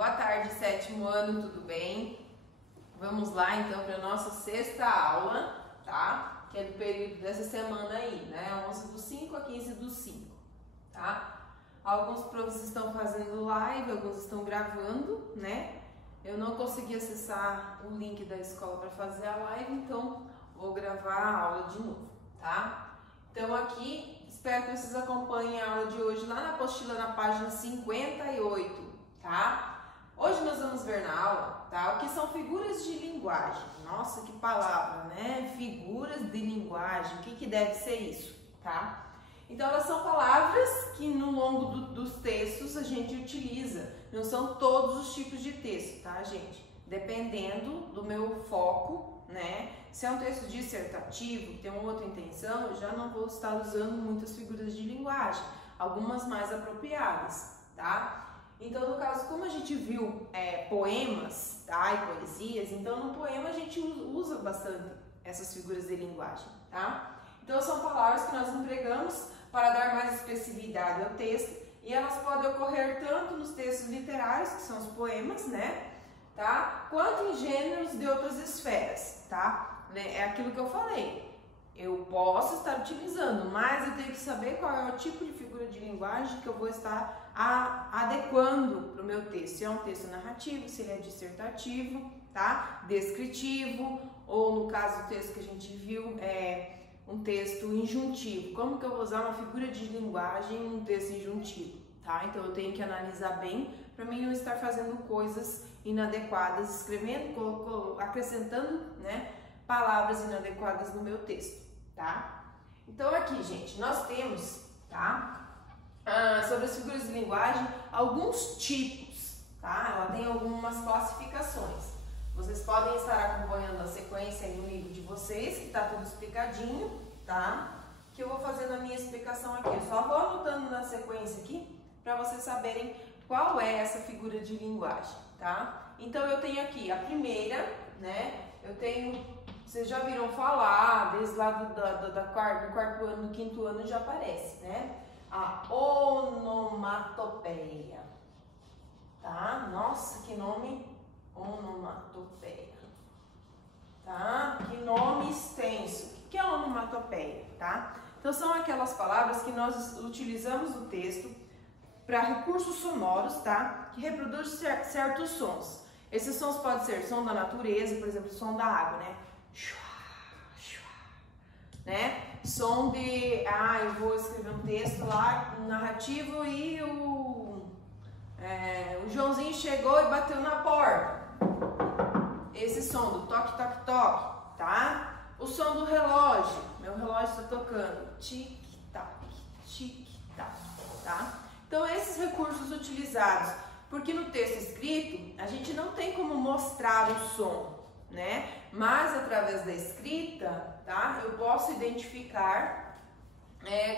Boa tarde, sétimo ano, tudo bem? Vamos lá então para a nossa sexta aula, tá? Que é do período dessa semana aí, né? 11/5 a 15/5, tá? Alguns professores estão fazendo live, alguns estão gravando, né? Eu não consegui acessar o link da escola para fazer a live, então vou gravar a aula de novo, tá? Então aqui, espero que vocês acompanhem a aula de hoje lá na apostila na página 58, tá? Hoje nós vamos ver na aula, tá, o que são figuras de linguagem. Nossa, que palavra, né? Figuras de linguagem, o que deve ser isso, tá? Então elas são palavras que no longo dos textos a gente utiliza. Não são todos os tipos de texto, tá, gente? Dependendo do meu foco, né? Se é um texto dissertativo, que tem uma outra intenção, eu já não vou estar usando muitas figuras de linguagem, algumas mais apropriadas, tá? Então, no caso, como a gente viu poemas, tá, e poesias, então no poema a gente usa bastante essas figuras de linguagem, tá? Então, são palavras que nós empregamos para dar mais expressividade ao texto e elas podem ocorrer tanto nos textos literários, que são os poemas, né, tá, quanto em gêneros de outras esferas, tá? É aquilo que eu falei. Eu posso estar utilizando, mas eu tenho que saber qual é o tipo de figura de linguagem que eu vou estar adequando para o meu texto. Se é um texto narrativo, se ele é dissertativo, tá? Descritivo, ou no caso o texto que a gente viu é um texto injuntivo. Como que eu vou usar uma figura de linguagem em um texto injuntivo, tá? Então eu tenho que analisar bem para mim não estar fazendo coisas inadequadas, escrevendo, acrescentando, né, palavras inadequadas no meu texto, tá? Então aqui, gente, nós temos, tá, sobre as figuras de linguagem, alguns tipos, tá? Ela tem algumas classificações. Vocês podem estar acompanhando a sequência aí no livro de vocês, que tá tudo explicadinho, tá? Que eu vou fazendo a minha explicação aqui. Eu só vou anotando na sequência aqui, para vocês saberem qual é essa figura de linguagem, tá? Então eu tenho aqui a primeira, né? Eu tenho, vocês já viram falar, desde lá do quarto ano, do quinto ano já aparece, né? A onomatopeia, tá? Nossa, que nome, onomatopeia, tá? Que nome extenso. O que é onomatopeia, tá? Então são aquelas palavras que nós utilizamos no texto para recursos sonoros, tá? Que reproduzem certos sons. Esses sons podem ser som da natureza, por exemplo, som da água, né? Né? Som de, eu vou escrever um texto lá, um narrativo, e o Joãozinho chegou e bateu na porta. Esse som do toque, toque, toque, tá? O som do relógio, meu relógio está tocando, tic-tac, tic-tac, tá? Então esses recursos utilizados, porque no texto escrito a gente não tem como mostrar o som, né? Mas através da escrita, tá? Eu posso identificar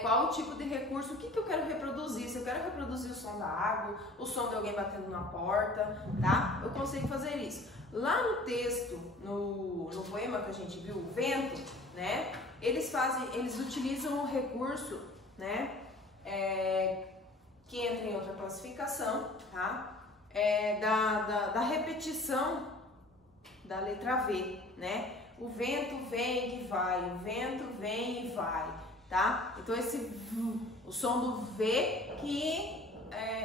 qual o tipo de recurso, o que eu quero reproduzir. Se eu quero reproduzir o som da água, o som de alguém batendo na porta, tá? Eu consigo fazer isso. Lá no texto, no poema que a gente viu, o vento, né? Eles utilizam um recurso, né? Que entra em outra classificação, tá? Da repetição da letra V, né? O vento vem e vai, o vento vem e vai, tá? Então o som do V que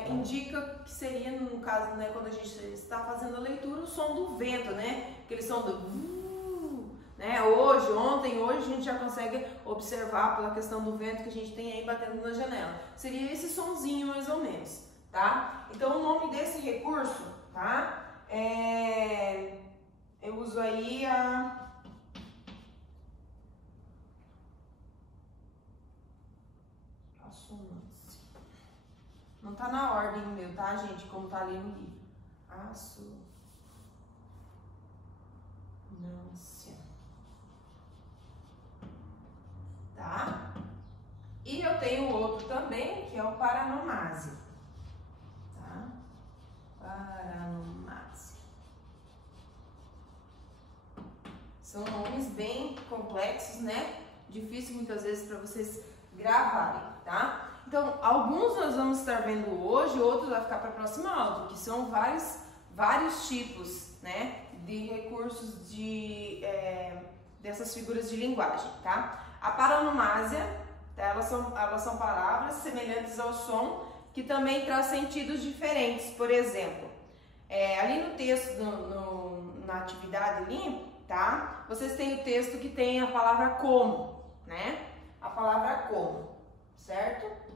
indica que seria, no caso, né, quando a gente está fazendo a leitura, o som do vento, né? Aquele som do né? Hoje a gente já consegue observar pela questão do vento que a gente tem aí batendo na janela. Seria esse sonzinho mais ou menos, tá? Então o nome desse recurso, tá? Eu uso aí a assonância. Não tá na ordem o meu, tá, gente? Como tá ali no livro. Assonância. Tá? E eu tenho outro também, que é o paranomase. Tá? Paranomase. São nomes bem complexos, né? Difícil muitas vezes para vocês gravarem, tá? Então, alguns nós vamos estar vendo hoje, outros vai ficar para a próxima aula, porque são vários vários tipos, né, de recursos dessas figuras de linguagem, tá? A paronomásia, tá? Elas são palavras semelhantes ao som que também traz sentidos diferentes. Por exemplo, ali no texto, na atividade ali, tá? Vocês têm o texto que tem a palavra como, né? A palavra como, certo?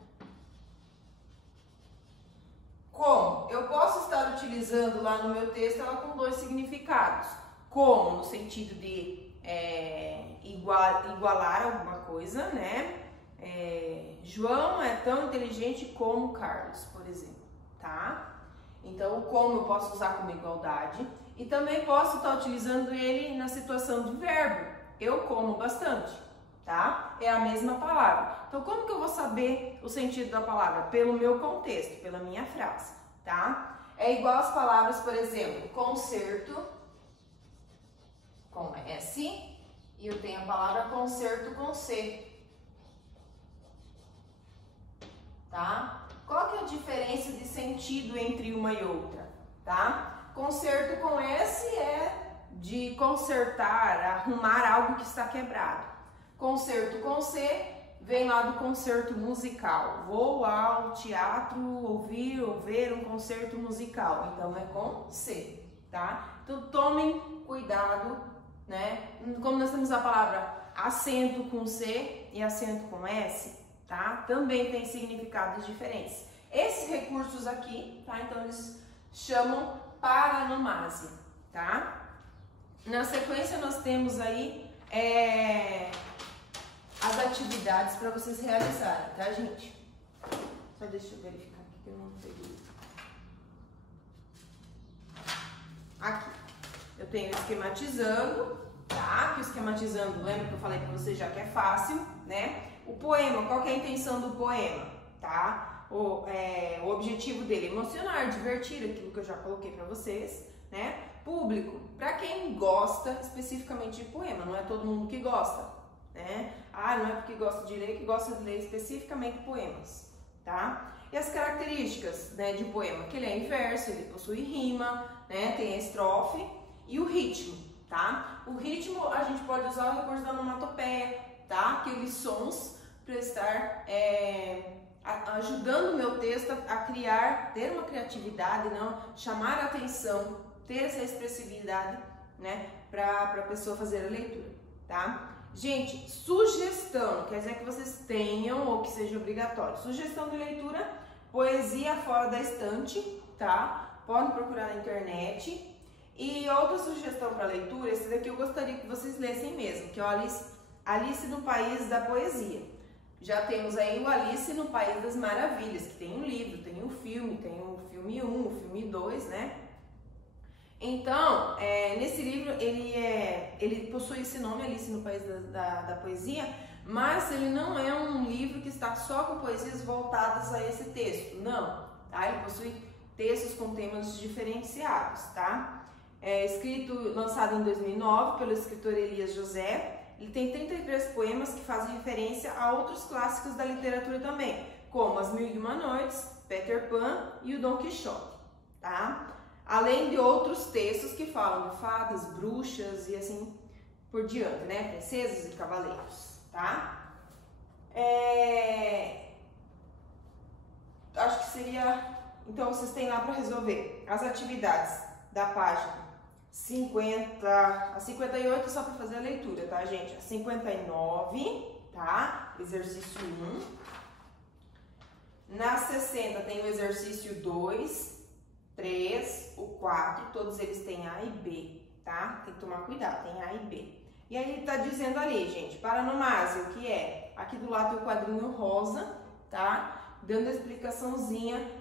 Como? Eu posso estar utilizando lá no meu texto ela com dois significados. Como, no sentido de igualar alguma coisa, né? João é tão inteligente como Carlos, por exemplo, tá? Então, o como eu posso usar como igualdade e também posso estar utilizando ele na situação de verbo. Eu como bastante, tá? É a mesma palavra. Então, como que eu vou saber o sentido da palavra? Pelo meu contexto, pela minha frase, tá? É igual as palavras, por exemplo, concerto com S e eu tenho a palavra concerto com C, tá? Qual que é a diferença de sentido entre uma e outra, tá? Concerto com S é de consertar, arrumar algo que está quebrado. Concerto com C vem lá do concerto musical. Vou ao teatro ouvir ou ver um concerto musical. Então é com C, tá? Então tomem cuidado, né? Como nós temos a palavra acento com C e acento com S, tá? Também tem significados diferentes. Esses recursos aqui, tá? Então eles chamam paronomásia, tá? Na sequência nós temos aí as atividades para vocês realizarem, tá, gente? Só deixa eu verificar aqui que eu não peguei. Aqui, eu tenho esquematizando, tá? Que o esquematizando, lembra que eu falei para vocês já que é fácil, né? O poema, qual que é a intenção do poema, tá? O objetivo dele, emocionar, divertir, aquilo que eu já coloquei para vocês, né? Público, para quem gosta especificamente de poema, não é todo mundo que gosta, né? Não é porque gosta de ler que gosta de ler especificamente poemas, tá? E as características, né, de um poema, que ele é em verso, ele possui rima, né, tem a estrofe e o ritmo, tá? O ritmo a gente pode usar o recurso da onomatopeia, tá? Aqueles sons para estar ajudando o meu texto a criar, ter uma criatividade, não chamar a atenção, ter essa expressividade, né, para a pessoa fazer a leitura, tá? Gente, sugestão, quer dizer que vocês tenham ou que seja obrigatório. Sugestão de leitura, poesia fora da estante, tá? Podem procurar na internet. E outra sugestão para leitura, esse daqui eu gostaria que vocês lessem mesmo, que é o Alice no País da Poesia. Já temos aí o Alice no País das Maravilhas, que tem um livro, tem um filme, tem o filme 1, o filme 2, né? Então, nesse livro, ele possui esse nome, Alice no País da Poesia, mas ele não é um livro que está só com poesias voltadas a esse texto, não, tá? Ele possui textos com temas diferenciados, tá? Lançado em 2009 pelo escritor Elias José. Ele tem 33 poemas que fazem referência a outros clássicos da literatura também, como As Mil e Uma Noites, Peter Pan e o Dom Quixote, tá? Além de outros textos que falam de fadas, bruxas e assim por diante, né? Princesas e cavaleiros, tá? Acho que seria... Então, vocês têm lá para resolver as atividades da página 50, a 58 só para fazer a leitura, tá, gente? A 59, tá? Exercício 1. Na 60 tem o exercício 2, 3, o 4, todos eles têm A e B, tá? Tem que tomar cuidado, tem A e B. E aí tá dizendo ali, gente, paronomásia, o que é? Aqui do lado tem o quadrinho rosa, tá? Dando a explicaçãozinha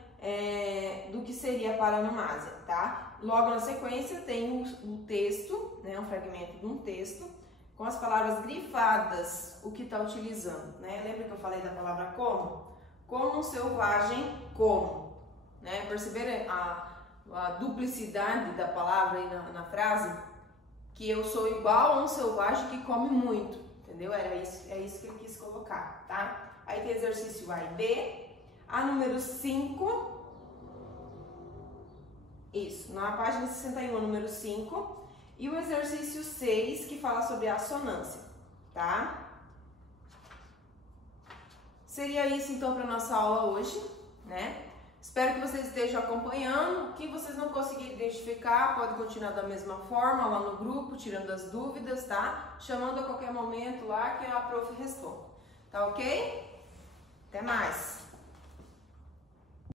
do que seria a paronomásia, tá? Logo na sequência tem o texto, né? Um fragmento de um texto, com as palavras grifadas, o que tá utilizando, né? Lembra que eu falei da palavra como? Como um selvagem como, né? Perceberam a duplicidade da palavra aí na frase? Que eu sou igual a um selvagem que come muito, entendeu? É isso que ele quis colocar, tá? Aí tem exercício A e B. A número 5 Isso, na página 61, número 5. E o exercício 6, que fala sobre a assonância, tá? Seria isso então para nossa aula hoje, né? Espero que vocês estejam acompanhando. O que vocês não conseguirem identificar, pode continuar da mesma forma lá no grupo, tirando as dúvidas, tá? Chamando a qualquer momento lá que a prof responde. Tá ok? Até mais!